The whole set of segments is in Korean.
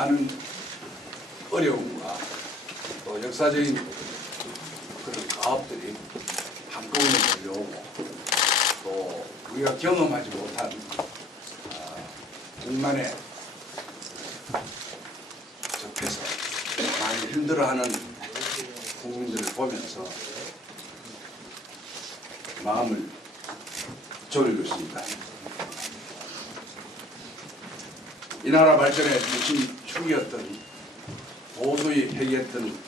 많은 어려움과 또 역사적인 그런 가업들이 한꺼번에 걸려오고 또 우리가 경험하지 못한 국난에 접해서 많이 힘들어하는 국민들을 보면서 마음을 졸이고 있습니다. 이 나라 발전의 중심 축이었던 보수의 회기했던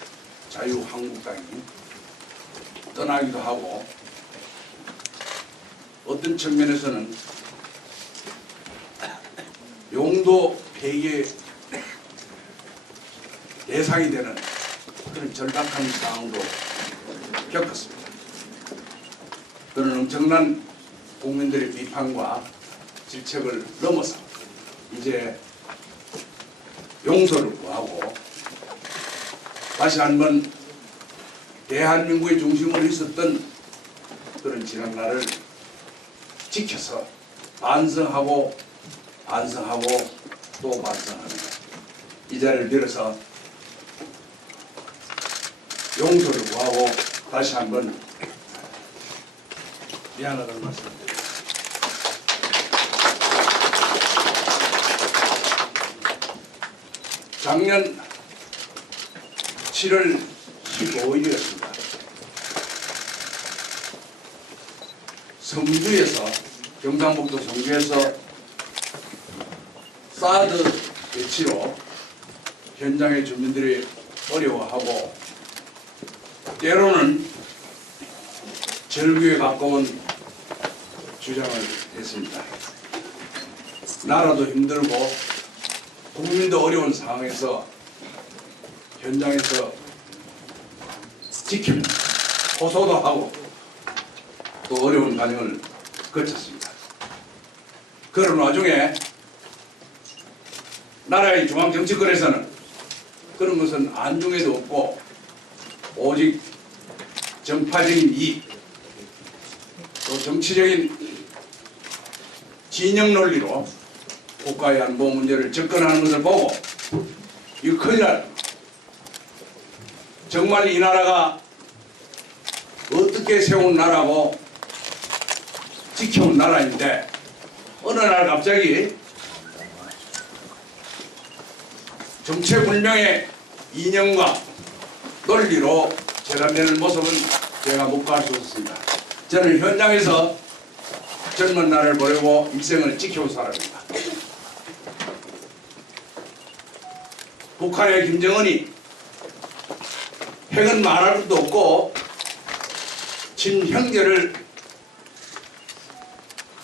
자유한국당이 떠나기도 하고 어떤 측면에서는 용도 폐기의 대상이 되는 그런 절박한 상황도 겪었습니다. 그런 엄청난 국민들의 비판과 질책을 넘어서 이제 용서를 구하고 다시 한번 대한민국의 중심으로 있었던 그런 지난날을 지켜서 반성하고 반성하고 또 반성하는 이 자리를 빌어서 용서를 구하고 다시 한번 미안하다는 말씀드립니다. 작년 7월 15일이었습니다. 성주에서 경상북도 성주에서 사드 배치로 현장의 주민들이 어려워하고 때로는 절규에 가까운 주장을 했습니다. 나라도 힘들고 국민도 어려운 상황에서 현장에서 지키면 호소도 하고 또 어려운 과정을 거쳤습니다. 그런 와중에 나라의 중앙정치권에서는 그런 것은 안중에도 없고 오직 정파적인 이익 또 정치적인 진영 논리로 국가의 안보 문제를 접근하는 것을 보고 이거 큰일 날 정말 이 나라가 어떻게 세운 나라고 지켜온 나라인데 어느 날 갑자기 정체불명의 이념과 논리로 재단되는 모습은 제가 묵과할 수 없습니다. 저는 현장에서 젊은 날을 보내고 일생을 지켜온 사람입니다. 북한의 김정은이 핵은 말할 것도 없고 친형제를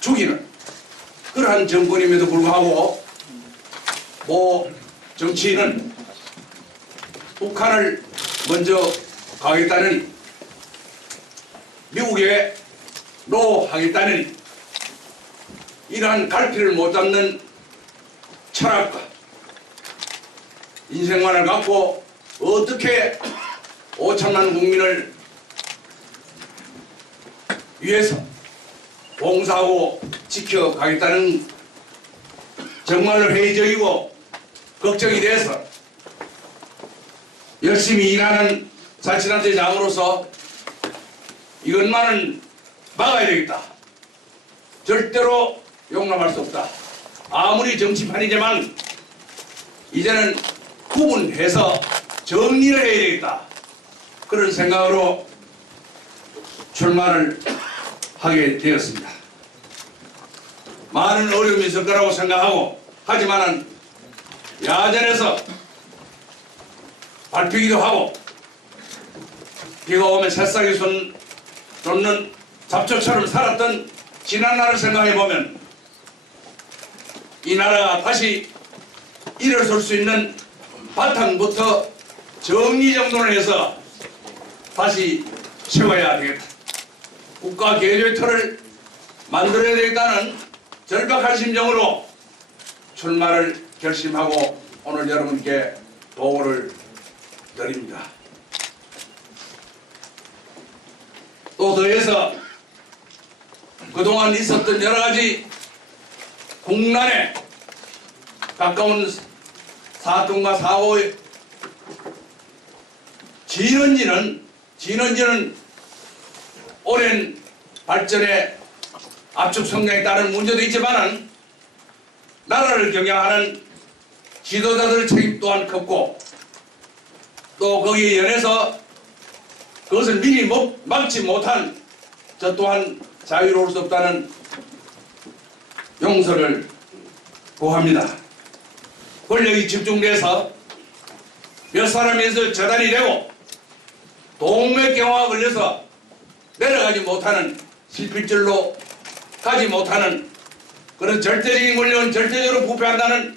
죽이는 그러한 정권임에도 불구하고 모 정치인은 북한을 먼저 가겠다느니 미국에 노하겠다느니 이러한 갈피를 못 잡는 철학과 인생관을 갖고 어떻게 5천만 국민을 위해서 봉사하고 지켜가겠다는 정말로 회의적이고 걱정이 돼서 열심히 일하는 자치단체장으로서 이것만은 막아야 되겠다. 절대로 용납할 수 없다. 아무리 정치판이지만 이제는 구분해서 정리를 해야 되겠다. 그런 생각으로 출마를 하게 되었습니다. 많은 어려움이 있을 거라고 생각하고 하지만은 야전에서 밟히기도 하고 비가 오면 새싹이 돋는 잡초처럼 살았던 지난날을 생각해보면 이 나라가 다시 일어설 수 있는 바탕부터 정리정돈을 해서 다시 세워야 되겠다. 국가 개조의 틀을 만들어야 되겠다는 절박한 심정으로 출마를 결심하고 오늘 여러분께 보고를 드립니다. 또 더해서 그동안 있었던 여러가지 국난에 가까운 사통과 사고의 진원지는 오랜 발전의 압축 성장에 따른 문제도 있지만은 나라를 경영하는 지도자들 책임 또한 컸고 또 거기에 연해서 그것을 미리 막지 못한 저 또한 자유로울 수 없다는 용서를 구합니다. 권력이 집중돼서 몇 사람에서 저단이 되고 동맥경화가 걸려서 내려가지 못하는 실필줄로 가지 못하는 그런 절대적인 권력은 절대적으로 부패한다는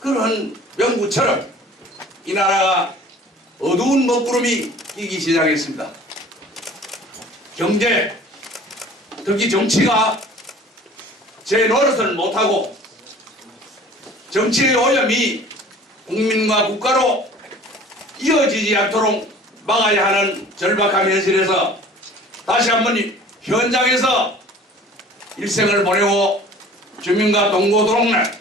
그런 명구처럼 이 나라가 어두운 먹구름이 끼기 시작했습니다. 경제, 특히 정치가 제 노릇을 못하고 정치의 오염이 국민과 국가로 이어지지 않도록 막아야 하는 절박한 현실에서 다시 한번 현장에서 일생을 보내고 주민과 동고동락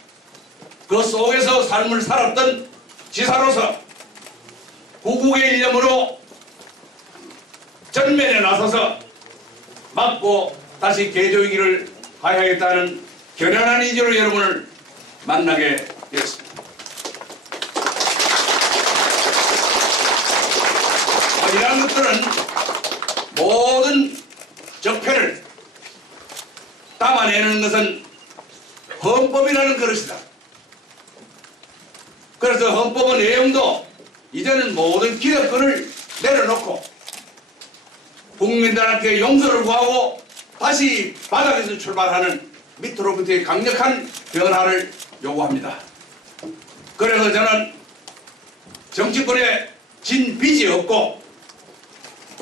그 속에서 삶을 살았던 지사로서 구국의 일념으로 전면에 나서서 막고 다시 개조이기를 하야겠다는 결연한 의지로 여러분을 만나게 되었습니다. 이러한 것들은 모든 적폐를 담아내는 것은 헌법이라는 그릇이다. 그래서 헌법의 내용도 이제는 모든 기득권을 내려놓고 국민들한테 용서를 구하고 다시 바닥에서 출발하는 밑으로부터의 강력한 변화를 요구합니다. 그래서 저는 정치권에 진 빚이 없고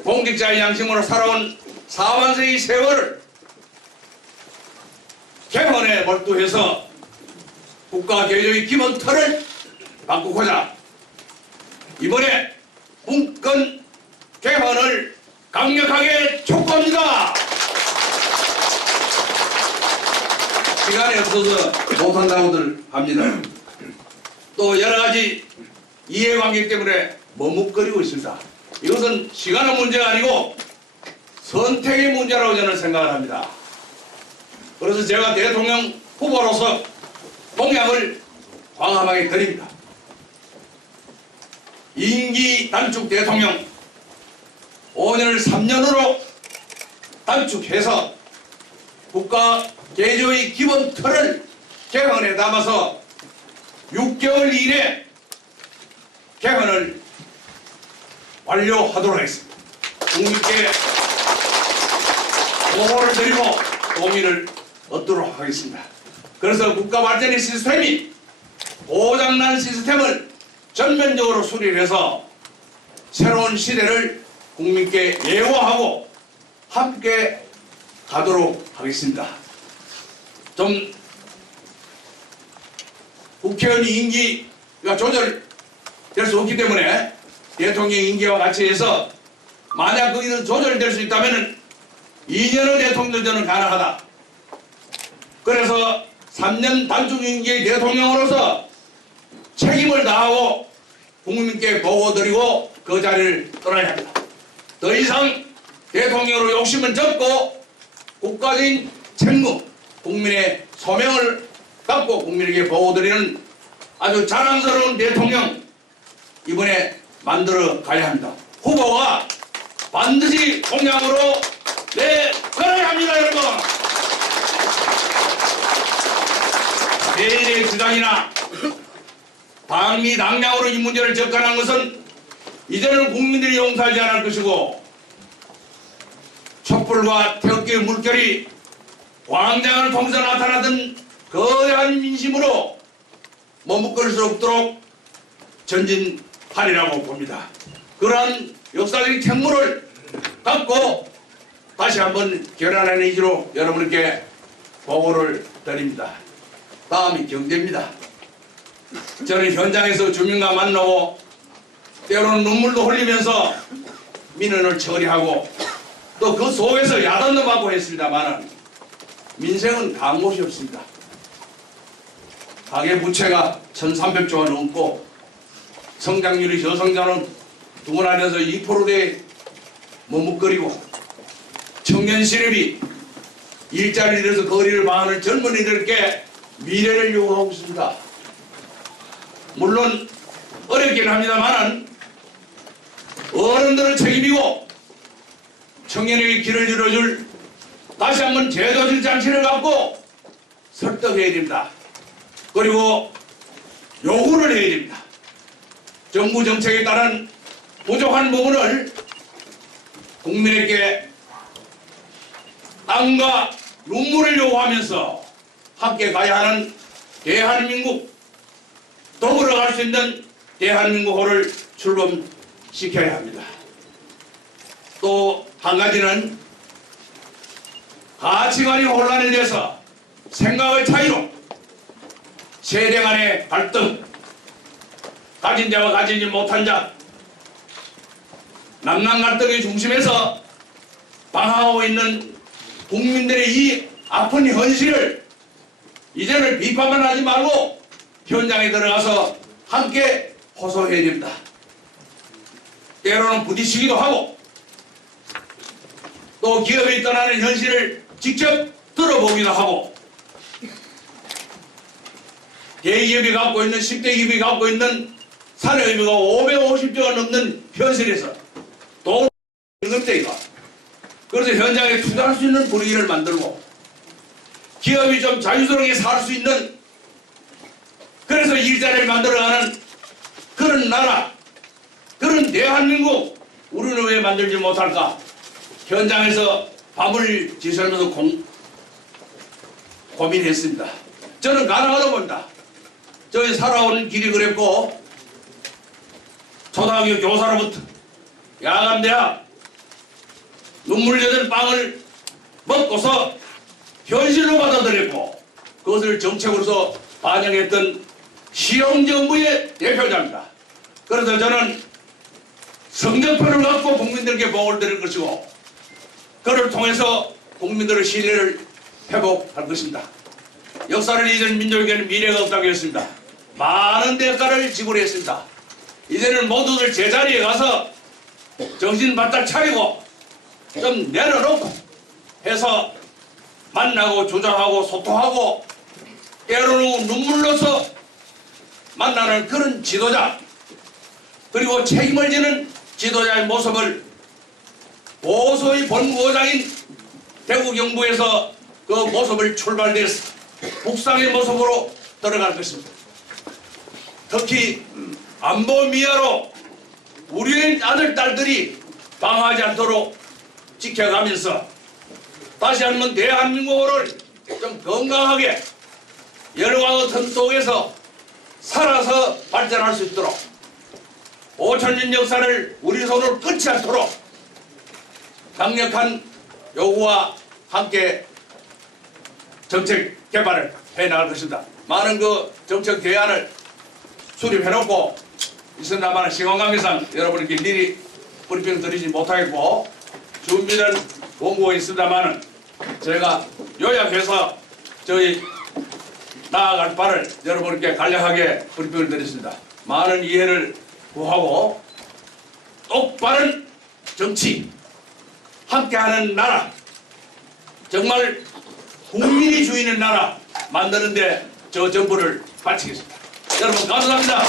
공직자의 양심으로 살아온 4만세의 세월을 개헌에 몰두해서 국가 개조의 기본 틀을 바꾸고자 이번에 문건 개헌을 강력하게 촉구합니다. 시간이 없어서 못한다고들 합니다. 또 여러가지 이해관계 때문에 머뭇거리고 있습니다. 이것은 시간의 문제가 아니고 선택의 문제라고 저는 생각을 합니다. 그래서 제가 대통령 후보로서 공약을 광범하게 드립니다. 임기 단축 대통령 5년을 3년으로 단축해서 국가 개조의 기본 틀을 개헌에 담아서 6개월 이내 개헌을 완료하도록 하겠습니다. 국민께 보고를 드리고 동의를 얻도록 하겠습니다. 그래서 국가 발전의 시스템이 고장난 시스템을 전면적으로 수립해서 새로운 시대를 국민께 예고하고 함께 가도록 하겠습니다. 좀 국회의원 임기가 조절될 수 없기 때문에 대통령 임기와 같이 해서 만약 거기서 조절될 수 있다면 2년의 대통령제는 가능하다. 그래서 3년 단축 임기의 대통령으로서 책임을 다하고 국민께 보고드리고 그 자리를 떠나야 합니다. 더 이상 대통령으로 욕심은 적고 국가적인 책무, 국민의 소명을 갖고 국민에게 보고드리는 아주 자랑스러운 대통령 이번에 만들어 가야 합니다. 후보가 반드시 공약으로 내걸어야 합니다, 여러분. 개인의 주장이나 당리 당량으로 이 문제를 접근한 것은 이제는 국민들이 용서하지 않을 것이고 촛불과 태극기의 물결이 광장을 통해서 나타나던 거대한 민심으로 머뭇거릴 수 없도록 전진하리라고 봅니다. 그러한 역사적인 책무를 갖고 다시 한번 결연한 의지로 여러분께 보고를 드립니다. 다음이 경제입니다. 저는 현장에서 주민과 만나고 때로는 눈물도 흘리면서 민원을 처리하고 또 그 속에서 야단도 받고 했습니다만 민생은 간 곳이 없습니다. 가계부채가 1,300조가 넘고 성장률이 저성장은 두분 안에서 2%대 머뭇거리고 청년 실업이 일자리를 잃어서 거리를 방하는 젊은이들께 미래를 요구하고 있습니다. 물론 어렵긴 합니다만은 어른들은 책임이고 청년에게 길을 열어줄 다시 한번 제도질 장치를 갖고 설득해야 됩니다. 그리고 요구를 해야 됩니다. 정부 정책에 따른 부족한 부분을 국민에게 땀과 눈물을 요구하면서 함께 가야 하는 대한민국, 더불어 갈 수 있는 대한민국호를 출범시켜야 합니다. 또 한 가지는 가치관이 혼란에 대해서 생각의 차이로 세대 간의 갈등, 가진 자와 가지지 못한 자, 남남 갈등의 중심에서 방황하고 있는 국민들의 이 아픈 현실을 이제는 비판만 하지 말고 현장에 들어가서 함께 호소해야 됩니다. 때로는 부딪히기도 하고 또 기업이 떠나는 현실을 직접 들어보기도 하고 대기업이 갖고 있는 10대 기업이 갖고 있는 산업의미가 550조가 넘는 현실에서 돈 임금대기가 그래서 현장에 투자할 수 있는 분위기를 만들고 기업이 좀 자유스럽게 살 수 있는 그래서 일자리를 만들어가는 그런 나라 그런 대한민국 우리는 왜 만들지 못할까? 현장에서 밤을 지새면서 고민했습니다. 저는 가능하다고 봅니다. 저희 살아오는 길이 그랬고 초등학교 교사로부터 야간대학 눈물 젖은 빵을 먹고서 현실로 받아들였고 그것을 정책으로서 반영했던 시험정부의 대표자입니다. 그래서 저는 성적표를 갖고 국민들께 복을 드릴 것이고 그를 통해서 국민들의 신뢰를 회복할 것입니다. 역사를 잊은 민족에게는 미래가 없다고 했습니다. 많은 대가를 지불했습니다. 이제는 모두들 제자리에 가서 정신 바짝 차리고 좀 내려놓고 해서 만나고 조정하고 소통하고 때로는 눈물로서 만나는 그런 지도자 그리고 책임을 지는 지도자의 모습을 보수의 본부장인 대구 경북에서 그 모습을 출발돼서 북상의 모습으로 들어갈 것입니다. 특히 안보 미화로 우리의 아들 딸들이 방황하지 않도록 지켜가면서 다시 한번 대한민국을 좀 건강하게 열과 같은 속에서 살아서 발전할 수 있도록 5천년 역사를 우리 손으로 끊지 않도록 강력한 요구와 함께 정책 개발을 해나갈 것입니다. 많은 그 정책 대안을 수립해놓고 있습니다만 시간 관계상 여러분께 일일이 브리핑 드리지 못하겠고 준비는 원고가 있습니다만 제가 요약해서 저희 나아갈 바를 여러분께 간략하게 브리핑을 드렸습니다. 많은 이해를 구하고 똑바른 정치 함께하는 나라 정말 국민이 주인의 나라 만드는데 저 정부를 바치겠습니다. 여러분 감사합니다.